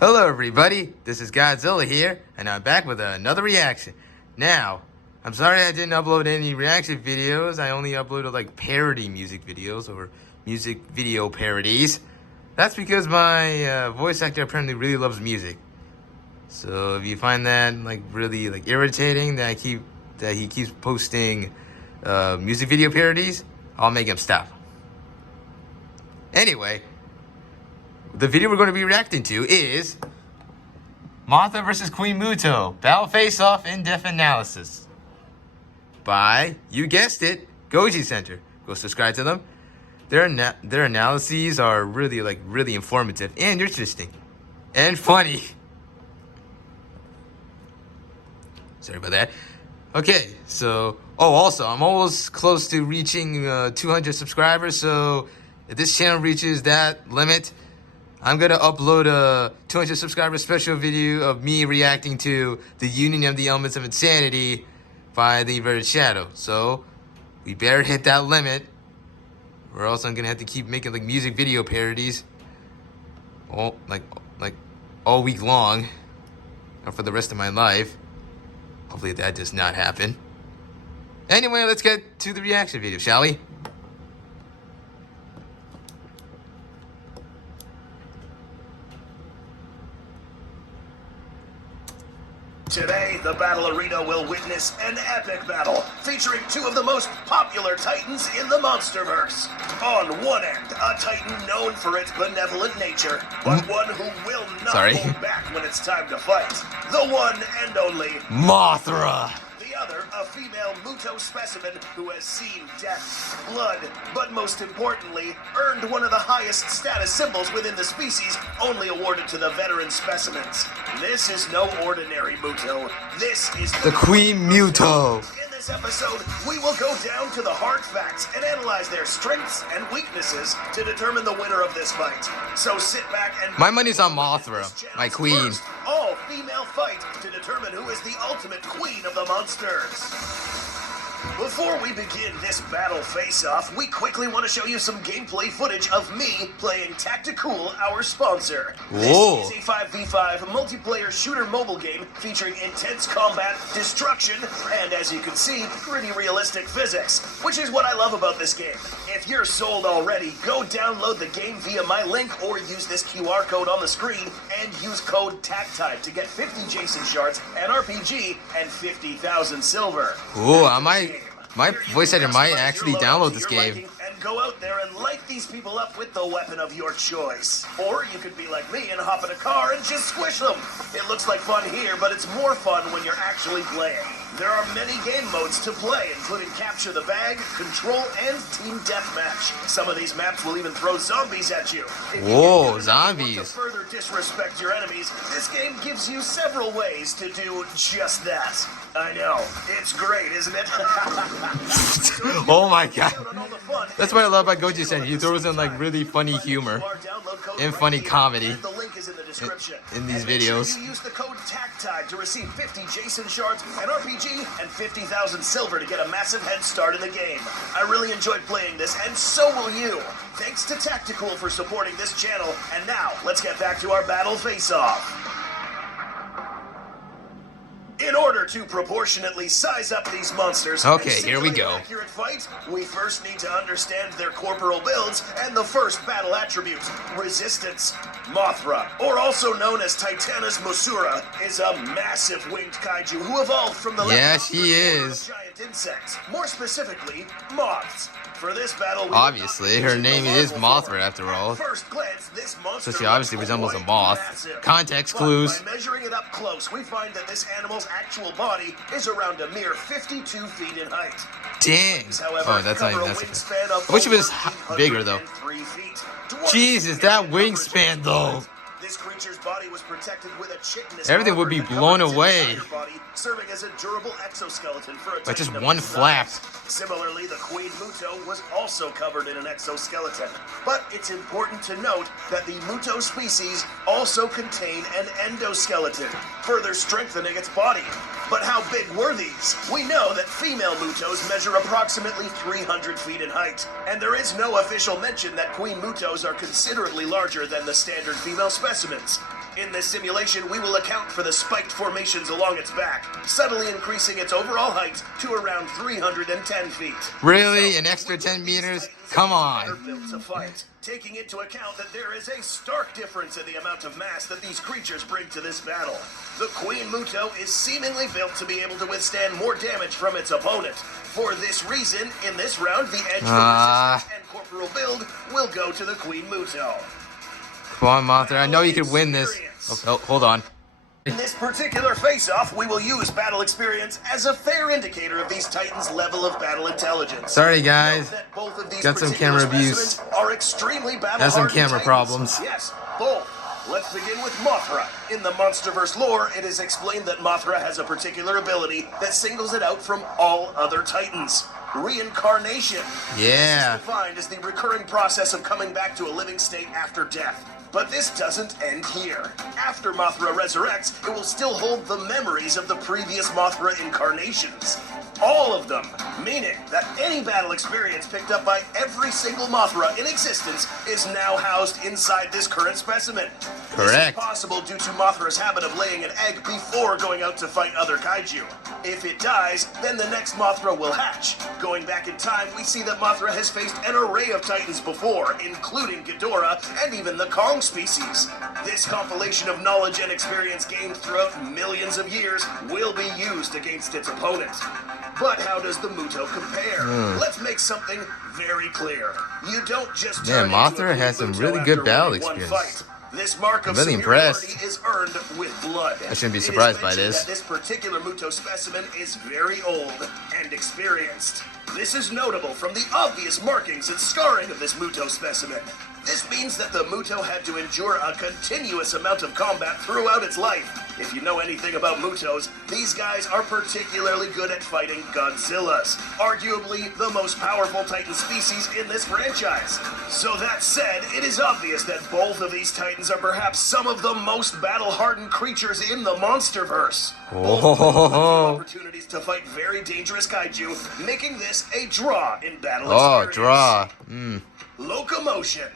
Hello everybody, this is Godzilla here, and I'm back with another reaction. Now, I'm sorry I didn't upload any reaction videos. I only uploaded like parody music videos or music video parodies. That's because my voice actor apparently really loves music. So if you find that really irritating that he keeps posting music video parodies, I'll make him stop. Anyway, the video we're going to be reacting to is Mothra vs. Queen MUTO, Battle Face-Off In-Depth Analysis by, you guessed it, Goji Center. Go subscribe to them. Their analyses are really informative and interesting and funny. Sorry about that. Okay, so also I'm almost close to reaching 200 subscribers, so if this channel reaches that limit, I'm going to upload a 200 subscriber special video of me reacting to The Union of the Elements of Insanity by the Inverted Shadow. So, we better hit that limit, or else I'm going to have to keep making music video parodies all week long, or for the rest of my life. Hopefully that does not happen. Anyway, let's get to the reaction video, shall we? Today, the battle arena will witness an epic battle featuring two of the most popular titans in the Monsterverse. On one end, a titan known for its benevolent nature, but one who will not hold back when it's time to fight. The one and only Mothra. The other, a female MUTO specimen who has seen death, blood, but most importantly, earned one of the highest status symbols within the species, only awarded to the veteran specimens. This is no ordinary MUTO. This is the Queen MUTO. In this episode, we will go down to the hard facts and analyze their strengths and weaknesses to determine the winner of this fight. So sit back and... My money's on Mothra, my queen. First, all-female fight to determine who is the ultimate queen of the monsters. Before we begin this battle face-off, we quickly want to show you some gameplay footage of me playing Tacticool, our sponsor. Whoa. This is a 5v5 multiplayer shooter mobile game featuring intense combat, destruction, and as you can see, pretty realistic physics, which is what I love about this game. If you're sold already, go download the game via my link or use this QR code on the screen and use code TACTIME to get 50 Jason shards, an RPG, and 50,000 silver. Ooh, my voice actor might actually download this game. And go out there and light these people up with the weapon of your choice. Or you could be like me and hop in a car and just squish them. It looks like fun here, but it's more fun when you're actually playing. There are many game modes to play, including Capture the Bag, Control, and Team Deathmatch. Some of these maps will even throw zombies at you. Whoa, zombies. To further disrespect your enemies, this game gives you several ways to do just that. I know, it's great, isn't it? Oh my god. That's what I love about Goji Center. He throws in really funny humor and funny comedy in these videos. You use the code TACTIME to receive 50 Jason shards, an RPG, and 50,000 silver to get a massive head start in the game. I really enjoyed playing this, and so will you. Thanks to Tacticool for supporting this channel, and now let's get back to our battle face-off. In order to proportionately size up these monsters, okay, here we go. Accurate fight, we first need to understand their corporal builds and the first battle attribute, resistance. Mothra, or also known as Titanus Musura, is a massive winged kaiju who evolved from the giant insects, more specifically, moths. For this battle, obviously, her name is Mothra after all. First glance, this monster so she obviously resembles a moth. Massive. Context clues. By measuring it up close, we find that this animal's actual body is around a mere 52 feet in height. Dang. However, oh, that's not even necessary. I wish it was bigger though. Jesus, that wingspan though. This creature's body was protected with a chitinous everything would be blown away. Body, serving as a durable exoskeleton for a by just one flap. Similarly, the Queen MUTO was also covered in an exoskeleton. But it's important to note that the MUTO species also contain an endoskeleton, further strengthening its body. But how big were these? We know that female MUTOs measure approximately 300 feet in height, and there is no official mention that Queen MUTOs are considerably larger than the standard female specimens. In this simulation, we will account for the spiked formations along its back, subtly increasing its overall height to around 310 feet. Really? An extra 10 meters? Come Are on. built to fight, taking into account that there is a stark difference in the amount of mass that these creatures bring to this battle. The Queen MUTO is seemingly built to be able to withstand more damage from its opponent. For this reason, in this round, the edge for resistance and corporal build will go to the Queen MUTO. Come on, Mothra. I know you could win this. Oh, hold on. In this particular face-off, we will use battle experience as a fair indicator of these titans' level of battle intelligence. Sorry, guys. Note that both of these Got some particular camera abuse. specimens are extremely battle-hardened Got some camera titans. problems. Yes, both. Let's begin with Mothra. In the MonsterVerse lore, it is explained that Mothra has a particular ability that singles it out from all other titans. Reincarnation. Yeah. This is defined as the recurring process of coming back to a living state after death. But this doesn't end here. After Mothra resurrects, it will still hold the memories of the previous Mothra incarnations. All of them, meaning that any battle experience picked up by every single Mothra in existence is now housed inside this current specimen. Correct. This is possible due to Mothra's habit of laying an egg before going out to fight other kaiju. If it dies, then the next Mothra will hatch. Going back in time, we see that Mothra has faced an array of titans before, including Ghidorah and even the Kong species. This compilation of knowledge and experience gained throughout millions of years will be used against its opponent. But how does the MUTO compare? Let's make something very clear. You don't just turn Man, into a Mothra has Queen some MUTO really good after battle winning one experience. fight. This mark of I'm really superiority impressed. is earned with blood. I shouldn't be It is surprised by mentioned this. that this particular MUTO specimen is very old and experienced. This is notable from the obvious markings and scarring of this MUTO specimen. This means that the MUTO had to endure a continuous amount of combat throughout its life. If you know anything about MUTOs, these guys are particularly good at fighting Godzillas, arguably the most powerful Titan species in this franchise. So that said, it is obvious that both of these Titans are perhaps some of the most battle-hardened creatures in the MonsterVerse. Both with plenty of opportunities to fight very dangerous kaiju, making this a draw in battle Oh, experience. draw. Locomotion.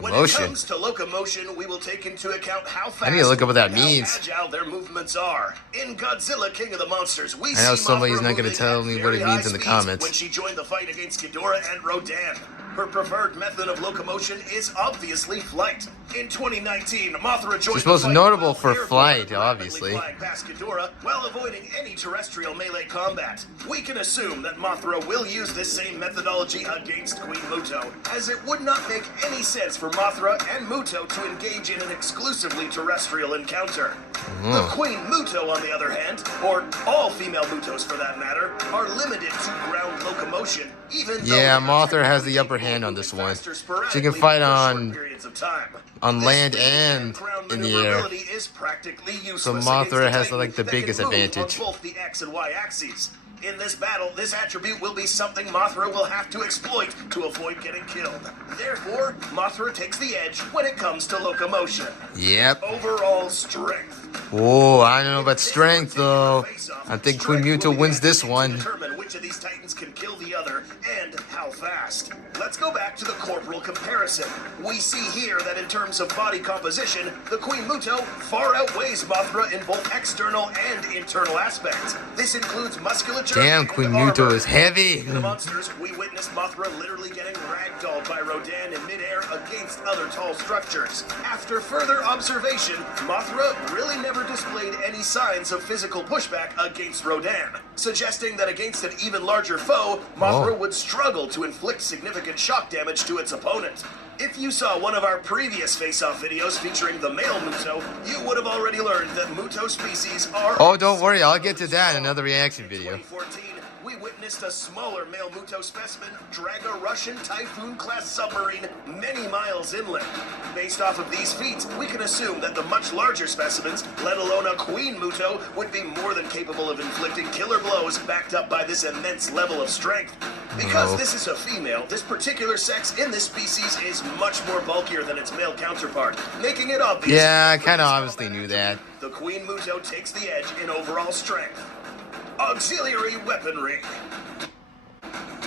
When it Locomotion. comes to locomotion, we will take into account how fast I need to look up what that and how means. agile their movements are. In Godzilla, King of the Monsters, we I know see somebody's Mothra not gonna moving tell at me what very it means high in the speeds comments. when she joined the fight against Ghidorah and Rodan. Her preferred method of locomotion is obviously flight. In 2019, Mothra joined She's most the fight notable while for airborne, flight, rapidly obviously. flying past Ghidorah while avoiding any terrestrial melee combat. We can assume that Mothra will use this same methodology against Queen MUTO, as it would not make any sense for Mothra and MUTO to engage in an exclusively terrestrial encounter. The Queen MUTO, on the other hand, or all female MUTOs for that matter, are limited to ground locomotion, even though Yeah, they are Mothra has the technically upper capable hand of on moving this one. faster She can sporadically fight for short on periods of time. on This land speed and ground in the air. maneuverability is practically useless Mothra against a has, Titan like, the that can biggest move advantage. on both the X and Y axes. In this battle, this attribute will be something Mothra will have to exploit to avoid getting killed. Therefore, Mothra takes the edge when it comes to locomotion. Yep. Overall strength. Oh, I don't know about strength This particular though. face-off, I think Queen strength will MUTO be wins the this key to one. determine which of these Titans can kill the other and how fast. Let's go back to the corporal comparison. We see here that in terms of body composition, the Queen MUTO far outweighs Mothra in both external and internal aspects. This includes musculature. Damn, and Queen armor. MUTO is heavy. In the monsters, we witnessed Mothra literally getting ragdolled by Rodan in midair against other tall structures. After further observation, Mothra really never displayed any signs of physical pushback against Rodan, suggesting that against an even larger foe, Mothra would struggle to inflict significant shock damage to its opponent. If you saw one of our previous face-off videos featuring the male MUTO, you would have already learned that MUTO species are... Oh, don't worry, I'll get to that in another reaction video. In 2014, we witnessed a smaller male MUTO specimen drag a Russian Typhoon-class submarine many miles inland. Based off of these feats, we can assume that the much larger specimens, let alone a Queen MUTO, would be more than capable of inflicting killer blows backed up by this immense level of strength. Because this is a female, this particular sex in this species is much more bulkier than its male counterpart, making it obvious. Yeah, I that kind of for this obviously combat knew that. the Queen MUTO takes the edge in overall strength. Auxiliary weaponry.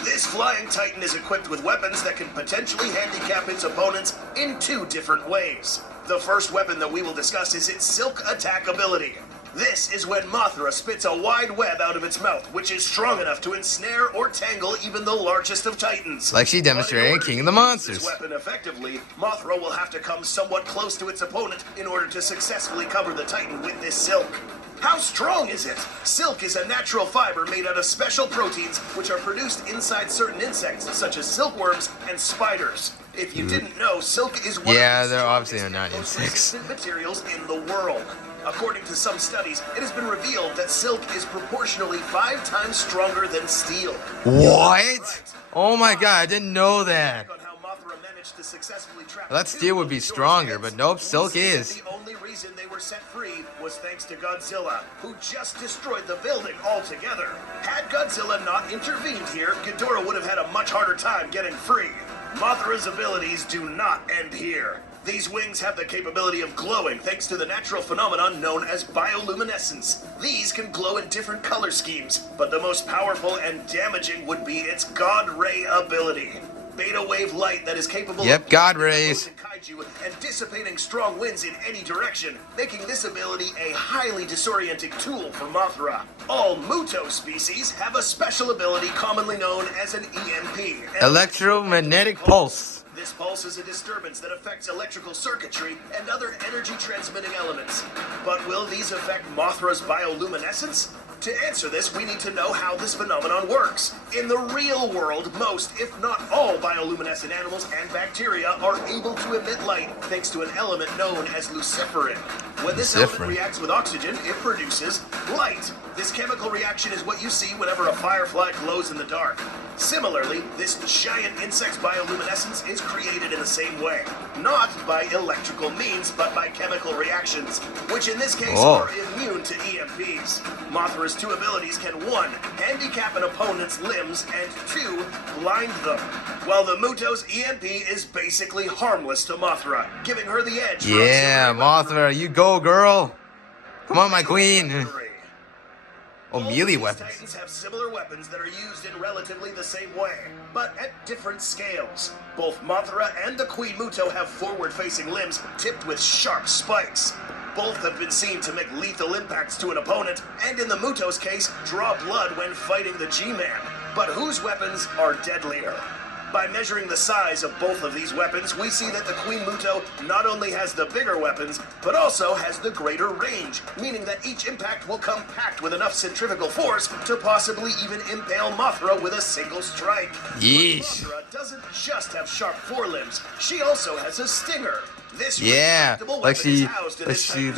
This flying titan is equipped with weapons that can potentially handicap its opponents in 2 different ways. The first weapon that we will discuss is its silk attack ability. This is when Mothra spits a wide web out of its mouth, which is strong enough to ensnare or tangle even the largest of titans. Like she demonstrated in King of the Monsters. This weapon effectively, Mothra will have to come somewhat close to its opponent in order to successfully cover the titan with this silk. How strong is it? Silk is a natural fiber made out of special proteins which are produced inside certain insects such as silkworms and spiders. If you didn't know, silk is one of the they're obviously strongest not and most insects. resistant materials in the world. According to some studies, it has been revealed that silk is proportionally 5 times stronger than steel. What? Oh my god, I didn't know that. On how Mothra managed to successfully trap Well, that steel would be stronger, but nope, silk is. The only reason they were set free was thanks to Godzilla, who just destroyed the building altogether. Had Godzilla not intervened here, Ghidorah would have had a much harder time getting free. Mothra's abilities do not end here. These wings have the capability of glowing thanks to the natural phenomenon known as bioluminescence. These can glow in different color schemes, but the most powerful and damaging would be its God Ray ability. Beta wave light that is capable of God rays. kaiju and dissipating strong winds in any direction, making this ability a highly disorienting tool for Mothra. All MUTO species have a special ability commonly known as an EMP. Electromagnetic pulse. This pulse is a disturbance that affects electrical circuitry and other energy-transmitting elements. But will these affect Mothra's bioluminescence? To answer this, we need to know how this phenomenon works. In the real world, most, if not all, bioluminescent animals and bacteria are able to emit light thanks to an element known as luciferin. When this element reacts with oxygen, it produces light. This chemical reaction is what you see whenever a firefly glows in the dark. Similarly, this giant insect's bioluminescence is created in the same way. Not by electrical means, but by chemical reactions, which in this case are immune to EMPs. Mothra's 2 abilities can 1. Handicap an opponent's limbs, and 2. Blind them. While the MUTO's EMP is basically harmless to Mothra, giving her the edge. Yeah, Mothra, you go, girl. Come on, my queen. Oh, melee weapons. Titans have similar weapons that are used in relatively the same way, but at different scales. Both Mothra and the Queen MUTO have forward-facing limbs tipped with sharp spikes. Both have been seen to make lethal impacts to an opponent, and in the MUTO's case, draw blood when fighting the G-Man. But whose weapons are deadlier? By measuring the size of both of these weapons, we see that the Queen MUTO not only has the bigger weapons, but also has the greater range, meaning that each impact will come packed with enough centrifugal force to possibly even impale Mothra with a single strike. Yeesh. Mothra doesn't just have sharp forelimbs, she also has a stinger. This like she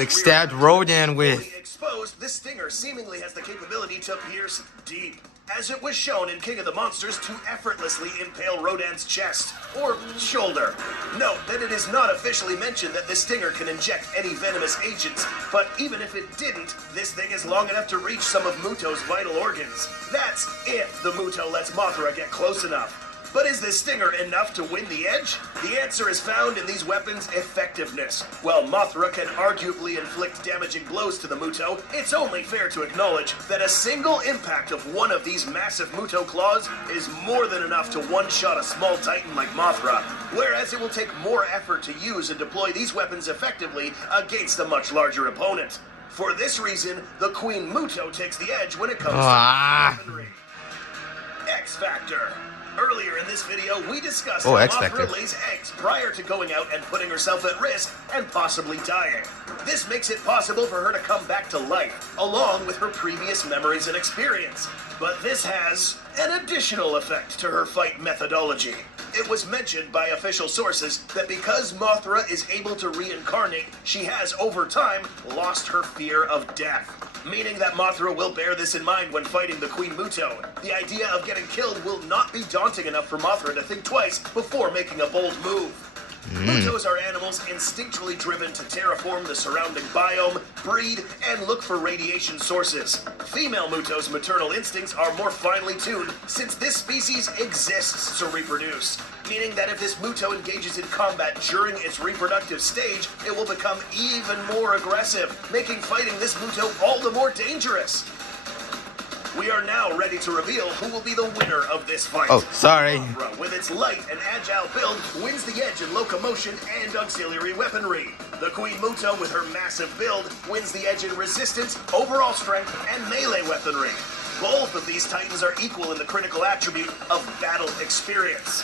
stabbed Rodan with. Fully exposed, this stinger seemingly has the capability to pierce deep, as it was shown in King of the Monsters to effortlessly impale Rodan's chest or shoulder. Note that it is not officially mentioned that this stinger can inject any venomous agents, but even if it didn't, this thing is long enough to reach some of MUTO's vital organs. That's if the MUTO lets Mothra get close enough. But is this stinger enough to win the edge? The answer is found in these weapons' effectiveness. While Mothra can arguably inflict damaging blows to the MUTO, it's only fair to acknowledge that a single impact of one of these massive MUTO claws is more than enough to one-shot a small titan like Mothra, whereas it will take more effort to use and deploy these weapons effectively against a much larger opponent. For this reason, the Queen MUTO takes the edge when it comes to weaponry. X Factor. Earlier in this video, we discussed how Mothra lays eggs prior to going out and putting herself at risk and possibly dying. This makes it possible for her to come back to life, along with her previous memories and experience. But this has an additional effect to her fight methodology. It was mentioned by official sources that because Mothra is able to reincarnate, she has, over time, lost her fear of death. Meaning that Mothra will bear this in mind when fighting the Queen MUTO. The idea of getting killed will not be daunting enough for Mothra to think twice before making a bold move. MUTOs are animals instinctually driven to terraform the surrounding biome, breed, and look for radiation sources. Female MUTO's maternal instincts are more finely tuned since this species exists to reproduce. Meaning that if this MUTO engages in combat during its reproductive stage, it will become even more aggressive, making fighting this MUTO all the more dangerous. We are now ready to reveal who will be the winner of this fight. Oh, sorry. Mothra, with its light and agile build, wins the edge in locomotion and auxiliary weaponry. The Queen MUTO, with her massive build, wins the edge in resistance, overall strength, and melee weaponry. Both of these titans are equal in the critical attribute of battle experience.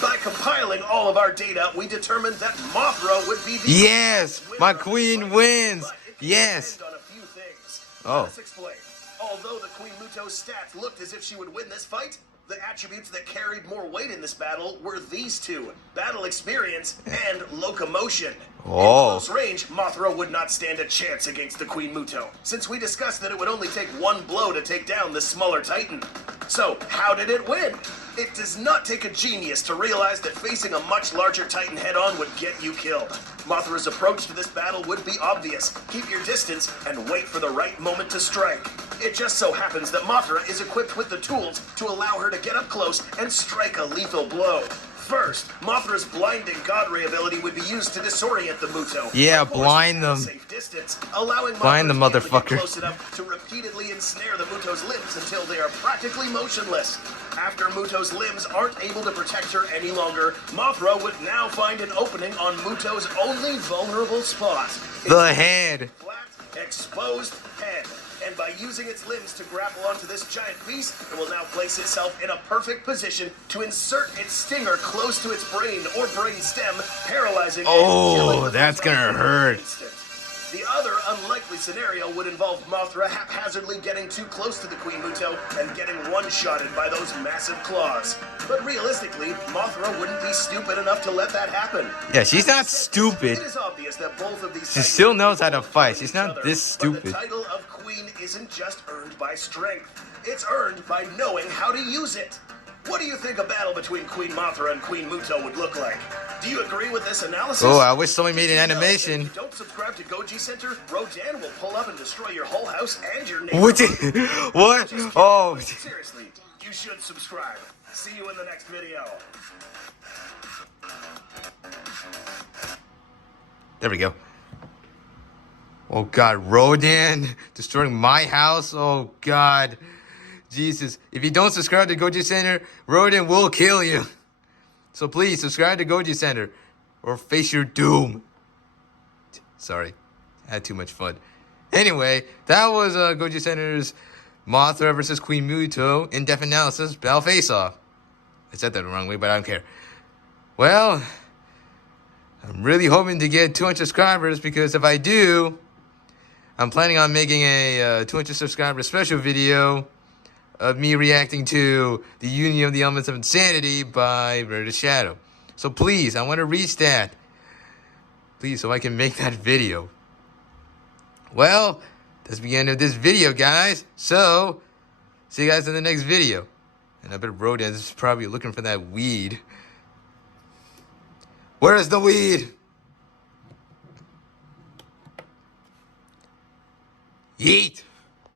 By compiling all of our data, we determined that Mothra would be the Yes, winner my of the queen fight. wins. But it can Yes. depend on a few things. Oh. Let's explain. Although the Queen MUTO's stats looked as if she would win this fight, the attributes that carried more weight in this battle were these two: battle experience and locomotion. In Oh. close range, Mothra would not stand a chance against the Queen MUTO, since we discussed that it would only take one blow to take down the smaller titan. So, how did it win? It does not take a genius to realize that facing a much larger titan head-on would get you killed. Mothra's approach to this battle would be obvious. Keep your distance and wait for the right moment to strike. It just so happens that Mothra is equipped with the tools to allow her to get up close and strike a lethal blow. First, Mothra's blinding God Ray ability would be used to disorient the MUTO. Yeah, Of course, blind at a them. safe distance, allowing Blind the Mothra to be able to get motherfucker. close enough to repeatedly ensnare the MUTO's limbs until they are practically motionless. After MUTO's limbs aren't able to protect her any longer, Mothra would now find an opening on MUTO's only vulnerable spot. The head. Flat, exposed head. And by using its limbs to grapple onto this giant beast, it will now place itself in a perfect position to insert its stinger close to its brain or brain stem, paralyzing and killing Oh, the that's first gonna round in an hurt. instant. The other unlikely scenario would involve Mothra haphazardly getting too close to the Queen MUTO and getting one-shotted by those massive claws. But realistically, Mothra wouldn't be stupid enough to let that happen. Yeah, she's not It stupid. is obvious that both of these She titans still are knows how to equal fight. to She's each not other, this But the stupid. title of Queen isn't just earned by strength. It's earned by knowing how to use it. What do you think a battle between Queen Mothra and Queen MUTO would look like? Do you agree with this analysis? Oh, I wish somebody made Did an you know that animation. If you don't subscribe to Goji Center, Rodan will pull up and destroy your whole house and your What? neighborhood. What? Just kidding, Oh. but seriously, you should subscribe. See you in the next video. There we go. Oh God, Rodan destroying my house. Oh God, Jesus! If you don't subscribe to Goji Center, Rodan will kill you. So please subscribe to Goji Center, or face your doom. Sorry, I had too much fun. Anyway, that was Goji Center's Mothra versus Queen MUTO in-depth analysis battle face-off. I said that the wrong way, but I don't care. Well, I'm really hoping to get 200 subscribers, because if I do, I'm planning on making a 200 subscriber special video of me reacting to the Union of the Elements of Insanity by Red Shadow. So please, I want to reach that. Please, so I can make that video. Well, that's the end of this video, guys. So, see you guys in the next video. And I bet Rodan is probably looking for that weed. Where is the weed? Yeet!